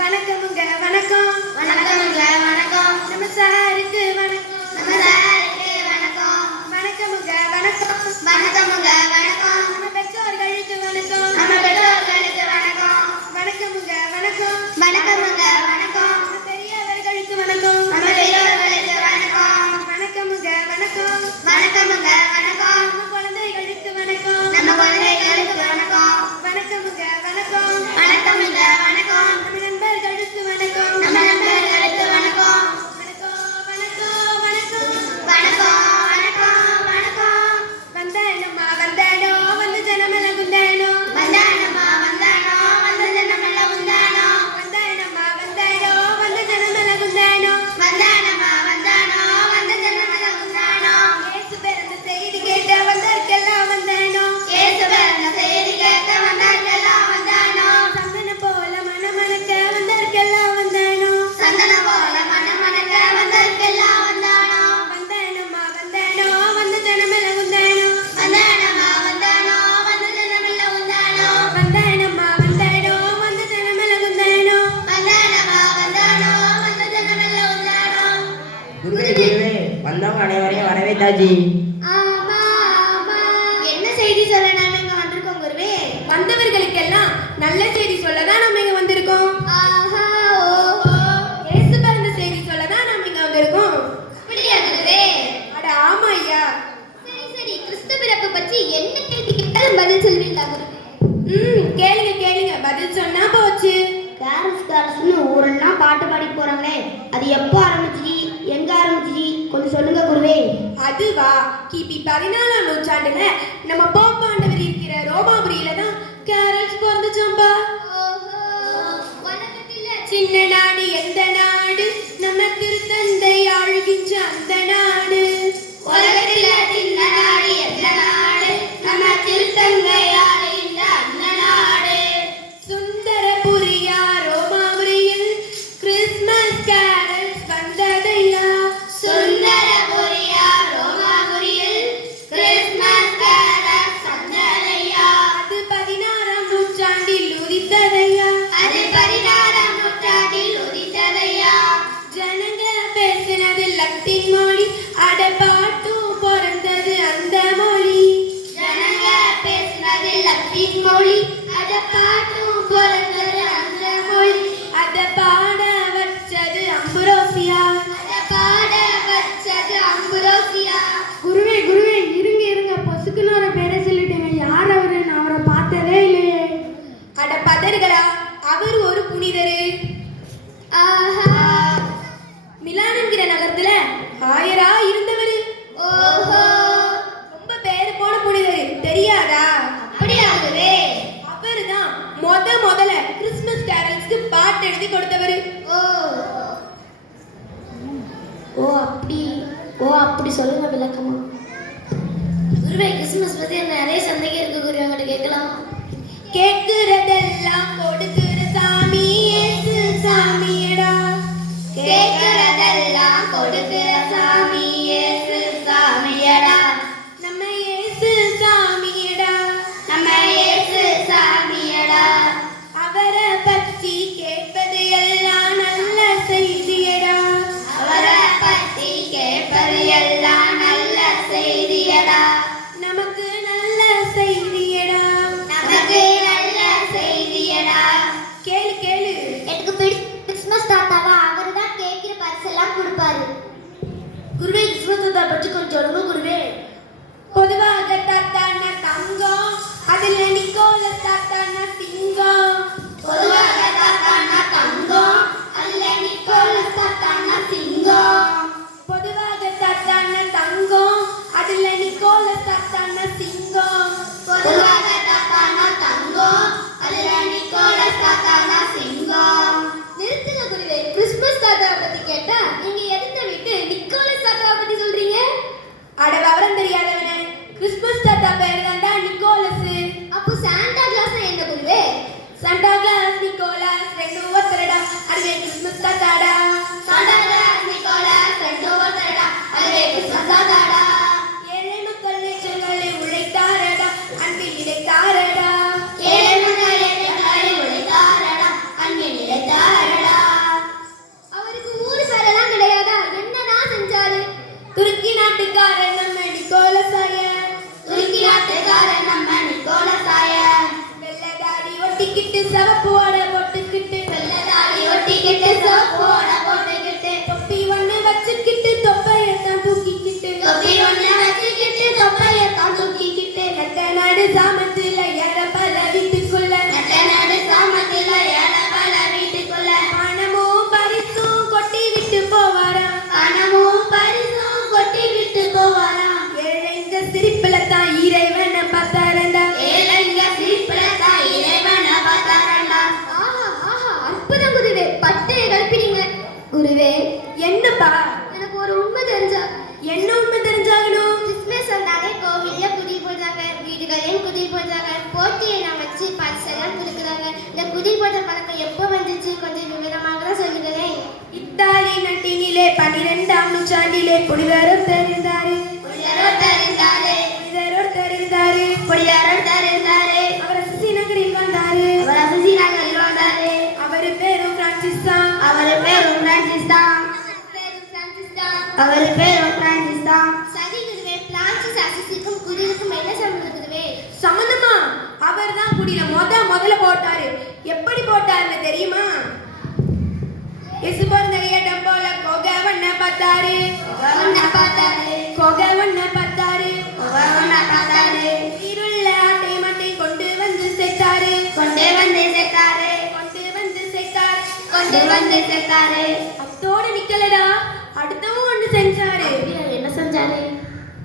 வணக்கமுங்க வணக்கம். வணக்கமுங்க வணக்கம். நம்ம சாருக்கு வணக்கம். நம்ம சாருக்கு வணக்கம். வணக்கமுங்க வணக்கம். வணக்கமுங்க வணக்கம். நம்ம பெற்றோர்களுக்கு வணக்கம். நம்ம பெற்றோர்களுக்கு வணக்கம். வணக்கமுங்க வணக்கம். வணக்கமுங்க வணக்கம். நம்ம பெரியவர்களுக்கு வணக்கம். நம்ம பெரியவர்களுக்கு வணக்கம். வணக்கமுங்க வணக்கம். வணக்கமுங்க வணக்கம். நம்ம குழந்தைகளுக்கு வணக்கம். நம்ம குழந்தைகளுக்கு வணக்கம். வணக்கமுங்க வணக்கம். வணக்கமுங்க வணக்கம். நம்ம நண்பர்களுக்கு வணக்கம். நம்ம நண்பர்களுக்கு வணக்கம். வணக்கம் வணக்கம் வணக்கம். வணக்கம் வணக்கம் வணக்கம். வந்தானம்மா வந்தானோ வந்து ஜனமெல்லாம் குந்தானோ. வந்தானம்மா வந்தானோ வந்து ஜனமெல்லாம் குந்தானோ. வந்தானம்மா வந்தானோ வந்து ஜனமெல்லாம் குந்தானோ. வந்தானம்மா வந்தானோ வந்து ஜனமெல்லாம் குந்தானோ. இயேசு பிறந்த செய்தி கேட்ட வந்தார்க்கெல்லாம் வந்தானோ. இயேசு பிறந்த செய்தி கேட்க வந்தார்க்கெல்லாம் வந்தானோ. சந்தனம் போல மணமணக்க வந்தார்க்கெல்லாம் வந்தானோ. சந்தனம் போல மணமணக்க வந்தார்க்கெல்லாம் வந்தானோ. வந்தானம்மா வந்தானோ வந்து ஜனமெல்லாம் குந்தானோ. வந்தானம்மா வந்தானோ வந்து ஜனமெல்லாம் குந்தானோ. வந்தானம்மா வந்தானோ வந்து ஜனமெல்லாம் குந்தானோ. வந்தானம்மா வந்தானோ வந்து ஜனமெல்லாம் குந்தானோ. குருவே வந்தவங்க அனைவரையும் வரவேற்றாச்சு. ஆமா ஆமா. என்ன செய்தி சொல்ல நாம இங்க வந்திருக்கோம் குருவே? வந்தவர்களுக்கெல்லாம் நல்ல செய்தி சொல்லதான் நம்ம இங்க வந்திருக்கோம். ஆஹா ஓஹோ. இயேசு பிறந்த செய்தி சொல்லதான் நம்ம இங்க வந்திருக்கோம். அப்படியா குருவே? அட ஆமா ஐயா. சரி சரி, கிறிஸ்து பிறப்பு பற்றி என்ன கேள்வி கேட்டாலும் பதில் சொல்வீங்களா குருவே? கேளுங்க கேளுங்க, பதில் சொன்னா போச்சு. கேரஸ்னு ஊரெல்லாம் பாட்டு பாடி போறாங்களே, அது எப்போ ஆரம்பிச்சு எங்க ஆரம்பிச்சு கொஞ்சம் சொல்லுங்க குருவே. அதுவா, கிபி 14ஆம் நூற்றாண்டுல நம்ம போப்பாண்டவர் இருக்கிற ரோமாபுரியில தான் கேரல்ஸ் பிறந்துச்சோம்பா. சின்ன நாடு எந்த நாடு, நம்ம திருத்தந்தை ஆளுகின்ற அந்த நாடு. உலகத்துல சின்ன நாடு எந்த நாடு, நம்ம திருத்தந்தை ஆளுகின்ற அந்த நாடு. சுந்தரபுரியா ரோமாபுரியில் கிறிஸ்மஸ் கேரல்ஸ் வந்ததையா. சுந்தரபுரியா ரோமாபுரியில் கிறிஸ்மஸ் கேரல்ஸ் வந்ததையா. அது 16ஆம் நூற்றாண்டில் உதித்ததையா. அது 16ஆம் நூற்றாண்டில் உதித்ததையா. ஜனங்க பேசினது லத்தீன் மொழி, அட பாட்டும் பிறந்தது அந்த மொழி. ஜனங்க பேசினது லத்தீன் மொழி, அத பாட்டும் பிறந்தது அந்த மொழி. அத பாட வச்சது அம்புரோசியா. அத பாட வச்சது அம்புரோசியா. குருவே குருவே, இருங்க இருங்க, பொசுக்குன்னு ஒரு பேரை சொல்லிட்டேங்க. யார் அவரு? நான் அவரை பார்த்ததே இல்லையே. அட பதர்களா, அவர் ஒரு புனிதரு. ஆஹா. மிலான் என்கிற நகரத்துல ஆயரா இருந்தவரு. ஓஹோ. ரொம்ப பேரு போன புனிதரு, தெரியாதா? அப்படியாகவே. அவருதான் முதல்ல கிறிஸ்மஸ் கேரல்ஸ்க்கு பாட்டு எழுதி கொடுத்தவரு. அப்படி சொல்லுங்க விளக்கமா. குருவே, கிறிஸ்மஸ் பத்தி நிறைய சந்தேகம் இருக்கு குருவே, உங்கள்கிட்ட கேட்கலாம்? கேட்கிறதெல்லாம் கொடுக்கிற சாமி இயேசு சாமியடா. கேட்கிறதெல்லாம் கொடுக்கிற சாமி இயேசு சாமியடா. நம்ம இயேசு சாமியடா. நம்ம இயேசு சாமியடா. அவரை பற்றி கேட்பது எல்லாம் நல்ல செய்தியடா. அவரை பத்தி கேட்பது எல்லாம் நல்ல செய்தியடா. நமக்கு நல்ல செய்தியடா. நமக்கு நல்ல செய்தியடா. கேளு கேளு. எனக்கு கிறிஸ்மஸ் தாத்தாவா, அவர் தான் கேட்கிற பரிசெல்லாம் கொடுப்பாரு. குருவே, கிறிஸ்மஸ் தாத்தா பற்றி கொஞ்சம் சொல்லுங்க குருவே. பொதுவாக தாத்தான தங்கம், அதுல நிக்கோலஸ் தாத்தான சிங்கம். பொதுவாக தாத்தானா தங்கம், அதுல நிக்கோலஸ் தாத்தானா சிங்கம். பொதுவாக தாத்தான தங்கம், அதுல நிக்கோலஸ் தாத்தான சிங்கம். பொதுவாக தாத்தானா தங்கம், அதுல நிக்கோலஸ் தாத்தானா சிங்கம். நிறுத்துங்க குருவே, கிறிஸ்மஸ் தாத்தாவை பத்தி கேட்டா நீங்க எதுக்கு விட்டு நிக்கோலஸ் தாத்தாவை பத்தி சொல்றீங்க? அட விவரம் தெரியாதவனே, கிறிஸ்மஸ் தாத்தா பேரு தான்டா நிக்கோலஸ். அப்போ சாண்டா கிளாஸ் என்ன குருவே? சாண்டா கிளாஸ் நிக்கோலஸ் ரெண்டு ஒருத்தரடா, அதுவே கிறிஸ்மஸ் தாத்தாடா. சாண்டா கிளாஸ் நிக்கோலஸ் ரெண்டு ஒருத்தரடா, அதுவே கிறிஸ்மஸ் தாத்தாடா. ஏழை மக்கள் நேற்றங்களை உழைத்தாரடா, அன்பில் இழைத்தாரடா. ஏழை மக்கள் நேற்றங்களை உழைத்தாரடா, அன்பில் இழைத்தாரடா. தூக்கிக்கிட்டு சோப்போட போட்டுக்கிட்டு தொப்பி ஒண்ணு வச்சுக்கிட்டு தொப்பையத்தான் தூக்கிக்கிட்டு தொப்பி ஒண்ணு வச்சுக்கிட்டு தொப்பையத்தான் தூக்கிக்கிட்டு நட்ட நாடு சாமத்துல எட பல வீட்டுக்குள்ள நட்ட நடு சாமத்தில எடபல வீட்டுக்குள்ள பணமும் பரிசும் கொட்டி விட்டு போவாராம் பணமும் பரிசும் கொட்டி விட்டு போவாராம் ஏழைங்க சிரிப்புல தான் இறைவனை பார்த்தாரண்டா ஏழைங்க சிரிப்புல தான் இறைவனை பார்த்தாரண்டா. ஆஹா ஆஹா அற்புதம் குருவே, பட்டையை கலப்பினீங்க. குருவே, என்னப்பா எனக்கு ஒரு உண்மை தெரிஞ்சா. என்ன உண்மை தெரிஞ்சாகணும் கிறிஸ்மஸ் வந்தாலே கோவில்ல குதிர் போடுறாங்க, வீடுகளையும் குதிர் போடுறாங்க, போட்டியெல்லாம் வச்சு பரிசெல்லாம் கொடுக்குறாங்க. இந்த குதிர் போடுற பழக்கம் எப்போ வந்துச்சு, கொஞ்சம் விவரமாக தான் சொல்லுங்களேன். இத்தாலி நாட்டினிலே 12ஆம் நூற்றாண்டிலே புனிதர் தெரிந்தாரு புனிதரொருத்தர் இருந்தாரு, புனிதர் இருந்தாரு புனிதரொருத்தர் இருந்தாரு. அவர் அசிசி நகரில் வந்தாரு அவர் அசிசி நகரில் வந்தாரு. அவரு பேரும் பிரான்சிஸ் தான் அவர் பேரும் பிரான்சிஸ் தான். அவர் பேரும் பிரான்சிஸ் தான். சரி குருவே, பிரான்சிஸ் அசிசிக்கும் குதிருக்கும் என்ன சம்பந்தம் குருவே? சம்பந்தமா அவர் தான் குடியில முதல்ல போட்டாரு. எப்படி போட்டாருன்னு தெரியுமா? இயேசு பிறந்த இடம் போல கொகவண்ண பார்த்தாரு ஒவ்வொன்ன பார்த்தாரு, கொகவண்ண பார்த்தாரு ஒவ்வொன்ன பார்த்தாரு. உயிருள்ள ஆட்டை மாட்டை கொண்டு வந்து சேர்த்தாரு கொண்டு வந்து சேர்த்தாரு, கொண்டு வந்து சேர்த்தாரு கொண்டு வந்து சேர்த்தாரு. அத்தோட நிக்கலடா, அடுத்தவும் ஒண்ணு செஞ்சாரு. என்ன செஞ்சாரு?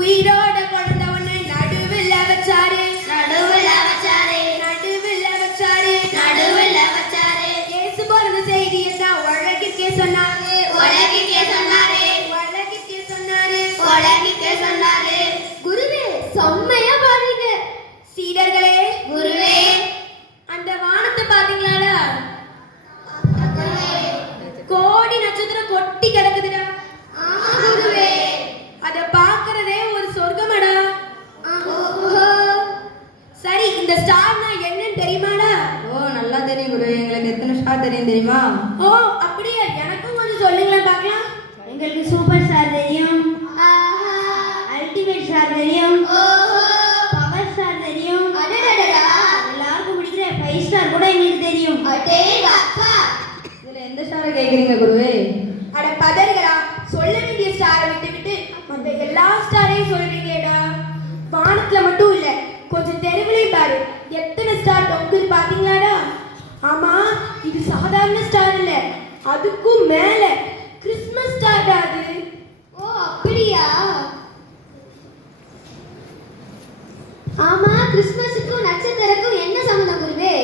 உயிரோட குழந்தவனை நடுவில் வச்சாரு நடுவுல வச்சாரு, நடுவில் வச்சாரு நடுவுல வச்சாரு. இயேசு பிறந்த செய்தியை தான் உலகிற்கே சொன்னாரு உலகிற்கே சொன்னாரு, உலகிற்கே சொன்னாரு. உலகிற்கே சொன்னாரு. குருவே, செம்மையா பாடுறீங்க. சீடர்களே, குருவே, அந்த வானத்தை பாத்தீங்களாடா? கோடி நட்சத்திரம் கொட்டி கிடக்குதுடா. ஆமா குருவே. அத பாக்குறதே ஒரு சொர்க்கமடா. ஓஹோ. சரி, இந்த ஸ்டார்னா என்னன்னு தெரியுமாடா? ஓ நல்லா தெரியும் குரு. எங்களுக்கு எத்தனை ஸ்டார் தெரியும் தெரியுமா? ஓ அப்படியே, எனக்கும் கொஞ்சம் சொல்லுங்களேன் பார்க்கலாம். எங்களுக்கு சூப்பர் ஸ்டார் தெரியும், ஆஹா. அல்டிமேட் ஸ்டார் தெரியும், ஓஹோ. பவர் ஸ்டார் தெரியும், அடடடடா. எல்லாருக்கும் பிடிக்கிற 5 ஸ்டார் கூட எங்களுக்கு தெரியும். அடேங்கப்பா. இதுல எந்த ஸ்டாரை கேக்குறீங்க குருவே? அட பதர்களா, சொல்ல வேண்டிய ஸ்டாரை விட்டு மற்ற எல்லா ஸ்டாரையும் சொல்றீங்கடா. வானத்துல மட்டும் இல்ல, கொஞ்சம் தெருவிலையும் பாரு, எத்தனை ஸ்டார் தொங்குது பாத்தீங்களாடா? ஆமா, இது சாதாரண ஸ்டார் இல்ல, அதுக்கும் மேல கிறிஸ்மஸ் ஸ்டார் அது. ஓ அப்படியா? ஆமா, கிறிஸ்மஸுக்கும் நட்சத்திரக்கும் என்ன சம்பந்தம் குருவே?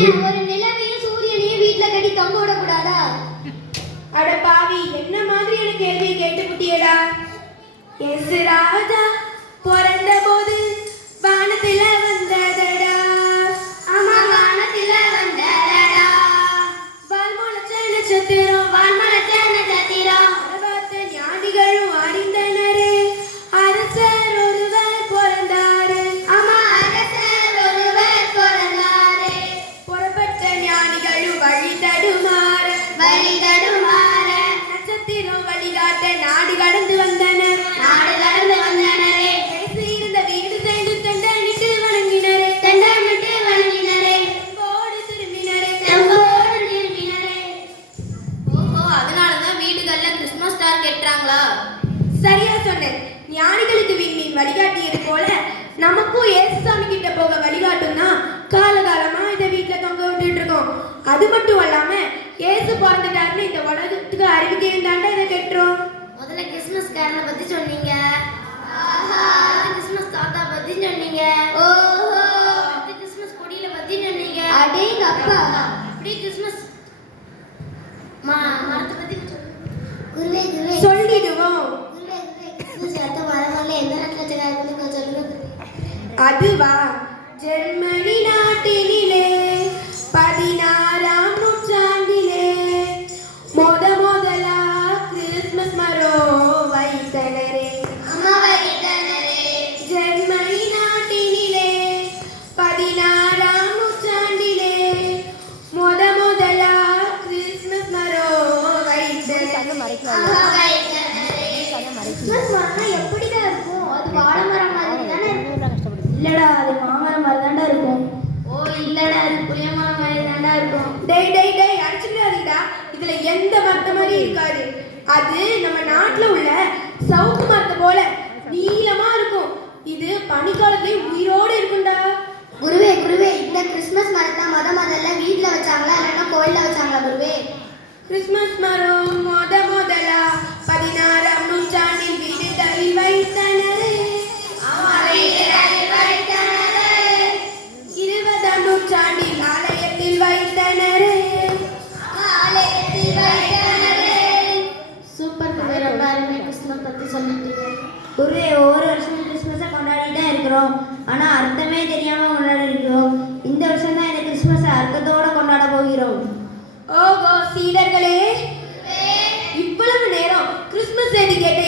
ஏன் ஒரு நிலவையும் சூரியனையும் வீட்ல கட்டி தொங்க விடக்கூடாதா? அட பாவி, என்ன மாதிரியான கேள்வியை கேட்டு புட்டியடா. இயேசு ராஜா பிறந்த போது வானத்தில வந்ததடா. ஆமா, வானத்தில வந்ததடா. வால்முளைச்ச நட்சத்திரம் வான்மரச்ச நட்சத்திரம். பார்த்த ஞானிகளும் அறிந்தனரே, அரசர் ஒருவர் பிறந்தாரு. ஆமா, அரசர் ஒருவர் பிறந்தாரே. புறப்பட்ட ஞானிகளும் வழி தடுமாற, வழி தடுமாற நட்சத்திரம் வழிகாட்ட நாடு கடந்து வந்தனர். நாடு கடந்து வந்தனரே. இயேசு இருந்த வீடு சேர்ந்து தண்டனிட்டு வணங்கினரே, தண்டமிட்டு வணங்கினரே. போடு திரும்பினரே. செம்போடு திரும்பினரே. ஓஹோ, அதனாலதான் வீடுகள்ல கிறிஸ்மஸ் ஸ்டார் கட்டுறாங்களா? சரியா சொன்னேன். ஞானிகளுக்கு விண்மீன் வழிகாட்டியது போல நமக்கும் ஏசுசாமி கிட்ட போக வழிகாட்டும்னா காலகாலமா இதை வீட்டுல தொங்க விட்டுட்டு இருக்கோம். அது மட்டும் அல்லாம ஏசு பிறந்துட்டாருன்னு இந்த உலகத்துக்கு அறிவிக்கையும் தாண்டா இதை கட்டுறோம். முதல்ல கிறிஸ்மஸ் கேரள பத்தி சொன்னீங்க. ஆஹா. கிறிஸ்மஸ் தாத்தா பத்தி சொன்னீங்க. ஓஹோ. அடுத்து கிறிஸ்மஸ் கொடியில பத்தி சொன்னீங்க. அடேங்கப்பா. அப்படி கிறிஸ்மஸ் மரத்தை பத்தி குருவே குருவே சொல்லிடுவோம். குருவே குருவே கிறிஸ்மஸ் அடுத்த வரவங்கள எந்த நாட்டுல வச்சிருக்காங்க கொஞ்சம் சொல்லுங்க. அதுவா, ஜெர்மனி நாட்டினிலே 16ஆம் நூற்றாண்டிலே முதலா கிறிஸ்மஸ் மரம் வைத்தனரே. அம்மா வைத்தனரே. ஜெர்மனி நாட்டினிலே 16ஆம் நூற்றாண்டிலே முதலா கிறிஸ்மஸ் மரம் வைத்தனரே. அம்மா வைத்தனரே. கிறிஸ்மஸ் மரம்னா எப்படிதான் இருக்கும்? அது வாழை மரம் மாதிரி தானே இருக்கும். இல்லடா, அது மாமரம் மாதிரி தாண்டா இருக்கும். ஓ இல்லடா, அது புளிய மரம் மாதிரி தானே இருக்கும். டேய் டேய் டேய், அடிச்சுடாதீங்கடா. அது நம்ம நாட்டுல உள்ள சவுக்கு மரத்தை போல நீளமா இருக்கும். இது பனிக்காலத்துலயும் உயிரோடு இருக்கும்டா. குருவே குருவே, இந்த கிறிஸ்மஸ் மரத்தை முதல்ல வீட்ல வச்சாங்களா இல்லைன்னா கோயில்ல வச்சாங்களா குருவே? கிறிஸ்மஸ் மரம் முதலா 16ஆம் நூற்றாண்டில் வீடுகளில் வைத்தனரே. 20ஆம் நூற்றாண்டில் ஆலயத்தில் வைத்தனரே. சூப்பர் குருவே, ரொம்ப அருமை கிறிஸ்மஸ் பத்தி சொல்லிட்டீங்க. குருவே, ஒவ்வொரு வருஷமும் கிறிஸ்மஸை கொண்டாடி தான் இருக்கிறோம். ஆனால் அர்த்தமே தெரியாமல் கொண்டாடி இருக்கிறோம். இந்த வருஷம் தான் இந்த கிறிஸ்மஸை அர்த்தத்தோடு கொண்டாட போகிறோம். ஓகோ சீடர்களே, இவ்வளவு நேரம் கிறிஸ்மஸ் செய்தி கேட்ட